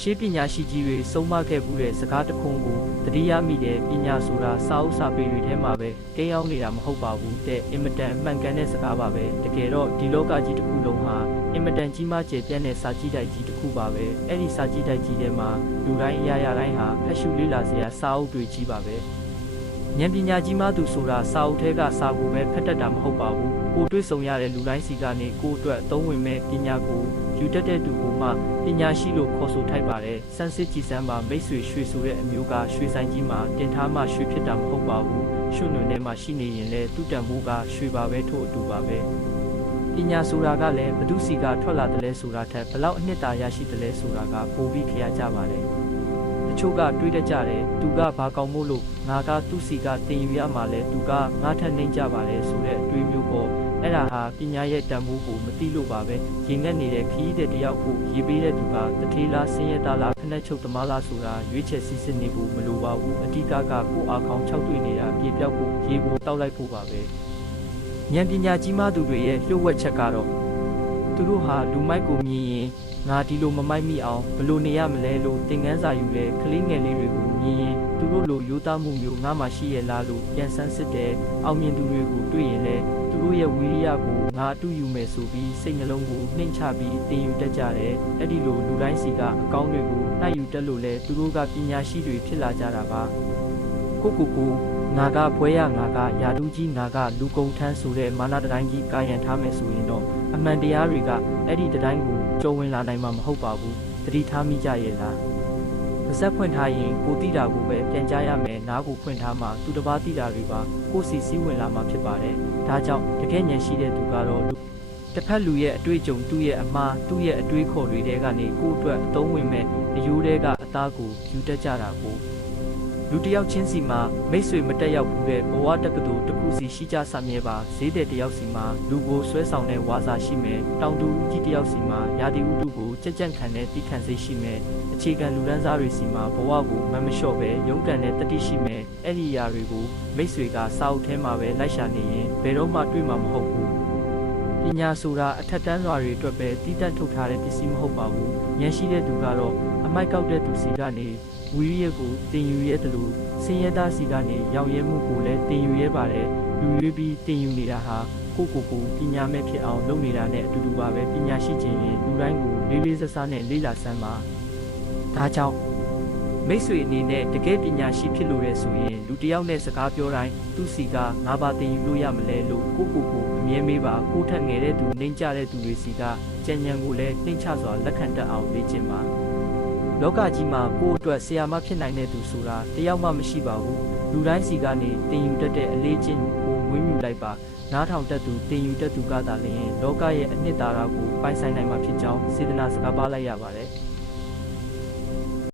ရှေးပညာရှိကြီးတွေဆုံးမခဲ့မှုတဲ့စကားတစ်ခုကိုတတိယမိတဲ့ပညာဆိုတာစာအုပ်စာပေတွေထဲမှာပဲကိန်းအောင်နေတာမဟုတ်ပါဘူးတဲ့အင်မတန်မှန်ကန်တဲ့စကားပါပဲတကယ်တော့ဒီလောကကြီးတစ်ခုလုံးဟာအင်မတန်ကြီးမားကျယ်ပြန့်တဲ့စာကြည့်တိုက်ကြီးတစ်ခုပါပဲအဲ့ဒီစာကြည့်တိုက်ကြီးထဲမှာလူတိုင်းအရာတိုင်းဟာဖတ်ရှုလေ့လာစရာစာအုပ်တွေကြီးပါပဲဉာဏ်ပညာကြီးမားသူဆိုတာစာအုပ်ထဲကစာကိုပဲဖတ်တတ်တာမဟုတ်ပါဘူးကိုတွေ့ဆုံရတဲ့လူတိုင်းစီကနေကိုအတွက်အသုံးဝင်မဲ့ပညာကိုယူတတ်တဲ့သူကမှပညာရှိလို့ခေါ်ဆိုထိုက်ပါတယ်စမ်းစစ်ကြည်စမ်းပါမိတ်ဆွေရွှေဆိုတဲ့အမျိုးကရွှေဆိုင်ကြီးမှာတင်ထားမှရွှေဖြစ်တာမဟုတ်ပါဘူးရွှွနွယ်ထဲမှာရှိနေရင်လည်းသူ့တန်ဖိုးကရွှေပါပဲထို့အတူပါပဲပညာဆိုတာကလည်းဘသူစီကထွက်လာတယ်လဲဆိုတာထက်ဘလောက်အနှစ်သာရရှိတယ်လဲဆိုတာကပိုပြီးခရကြပါတယ်တချို့ကတွေးတတ်ကြတယ်သူကဘာကောင်းမို့လို့ငါကသူ့စီကတင်ယူရမှာလဲသူကငါထက်နှိမ့်ကြပါတယ်ဆိုတဲ့အတွေးမျိုးပေါ့အဲ့ဒါဟာပညာရဲ့တန်ဖိုးကိုမသိလို့ပါပဲရေငတ်နေတဲ့ခရီးတဲ့တယောက်ကိုရေးပေးတဲ့သူကတထေးလားဆင်းရဲသားလားဖက်နှက်ချုပ်သမားလားဆိုတာရွေးချယ်စစ်စစ်နေဖို့မလိုပါဘူးအဓိကကကိုယ့်အာခေါင်၆တွေ့နေတာပြေပြောက်ဖို့ရေကိုတောက်လိုက်ဖို့ပါပဲဉာဏ်ပညာကြီးမားသူတွေရဲ့လျှို့ဝှက်ချက်ကတော့သူတို့ဟာလူမိုက်ကိုမြင်ရင်ငါဒီလိုမမိုက်မိအောင်ဘလို့နေရမလဲလို့သင်ခန်းစာယူတဲ့ကလေးငယ်လေးတွေကိုမြင်ရင်သူတို့လိုရိုးသားမှုမျိုးငါမှရှိရလားလို့ပြန်ဆန်းစစ်တဲ့အောင်မြင်သူတွေကိုတွေ့ရင်လည်းသူတို့ရဲ့ဝီရိယကိုငါအတူယူမယ်ဆိုပြီးစိတ်နှလုံးကိုနှိမ်ချပြီးသင်ယူတတ်ကြတယ်အဲ့ဒီလိုလူတိုင်းစီကအကောင်းတွေကိုနှိုက်ယူတတ်လို့လဲသူတို့ကပညာရှိတွေဖြစ်လာကြတာပါကိုငါကဘွဲရငါကယာတူးကြီးငါကလူကုန်ထမ်းဆိုတဲ့မာနတတိုင်းကြီးကာယံထားမယ်ဆိုရင်တော့အမှန်တရားတွေကအဲ့ဒီတတိုင်းကိုကြုံဝင်လာနိုင်မှာမဟုတ်ပါဘူးသတိထားမိကြရဲ့လားပါဇက်ဖွင့်ထားရင်ကိုတိတာကိုပဲပြန်ကြားရမယ်နားကိုဖွင့်ထားမှသူတစ်ပါးတိတာတွေပါကိုစီစည်းဝင်လာမှာဖြစ်ပါတယ်ဒါကြောင့်တကယ်ဉာဏ်ရှိတဲ့သူကတော့တစ်ဖက်လူရဲ့အတွေ့အကြုံသူ့ရဲ့အမှားသူ့ရဲ့အတွေးခေါ်တွေထဲကနေကိုယ့်အတွက်အသုံးဝင်မဲ့အယိုးတွေကအသားကိုယူတတ်ကြတာကိုလူတယောက်ချင်းစီမှာမိတ်ဆွေမတက်ရောက်ဘူးတဲ့ဘဝတက္ကသိုလ်တစ်ခုစီရှိကြဆမြဲပါဈေးတဲ့တယောက်စီမှာလူကိုဆွဲဆောင်တဲ့ဝါစာရှိမယ်တောင်တူကြီးတယောက်စီမှာရာသီဥတုကိုကြက်ကြန့်ခံတဲ့တိခန့်စိတ်ရှိမယ်အခြေခံလူဒန်းစားတွေစီမှာဘဝကိုမမလျှော့ပဲရုန်းကန်တဲ့တတိရှိမယ်အဲ့ဒီအရာတွေကိုမိတ်ဆွေကစာအုပ်ထဲမှာပဲလိုက်ရှာနေရင်ဘယ်တော့မှတွေ့မှာမဟုတ်ဘူးပညာဆိုတာအထက်တန်းလွှာတွေအတွက်ပဲတည်တံ့ထုတ်ထားတဲ့ပစ္စည်းမဟုတ်ပါဘူးဉာဏ်ရှိတဲ့သူကတော့အမိုက်ကောက်တဲ့သူစီကနေဝီရိယကိုတင်ယူရဲတယ်လို့ဆင်းရဲသားစီကနေရောက်ရဲမှုကိုလည်းတင်ယူရဲပါတယ်လူရွေးပြီးတင်ယူနေတာဟာကိုပညာမဲ့ဖြစ်အောင်လုပ်နေတာနဲ့အတူတူပါပဲပညာရှိခြင်းရင်လူတိုင်းကိုလေးလေးစားစားနဲ့လေ့လာစမ်းပါဒါကြောင့်မိတ်ဆွေအနေနဲ့တကယ်ပညာရှိဖြစ်လို့ရဆိုရင်လူတယောက်နဲ့စကားပြောတိုင်းသူ့စီကငါဘာတင်ယူလို့ရမလဲလို့ကိုအမြဲမေးပါကိုထက်ငယ်တဲ့သူနှိမ့်ကြတဲ့သူတွေစီကကြံဉာဏ်ကိုလည်းနှိမ့်ချစွာလက်ခံတတ်အောင်လေ့ကျင့်ပါလောကကြီးမှာကိုယ့်အတွက်ဆရာမဖြစ်နိုင်တဲ့သူဆိုတာတယောက်မှမရှိပါဘူးလူတိုင်းစီကနေတင်ယူတတ်တဲ့အလေးချင်းကိုဝင်းမြူလိုက်ပါနားထောင်တတ်သူတင်ယူတတ်သူကသာလျှင်လောကရဲ့အနှစ်သာရကိုပိုင်ဆိုင်နိုင်မှာဖြစ်ကြောင်းစေတနာစကားပါလိုက်ရပါတယ်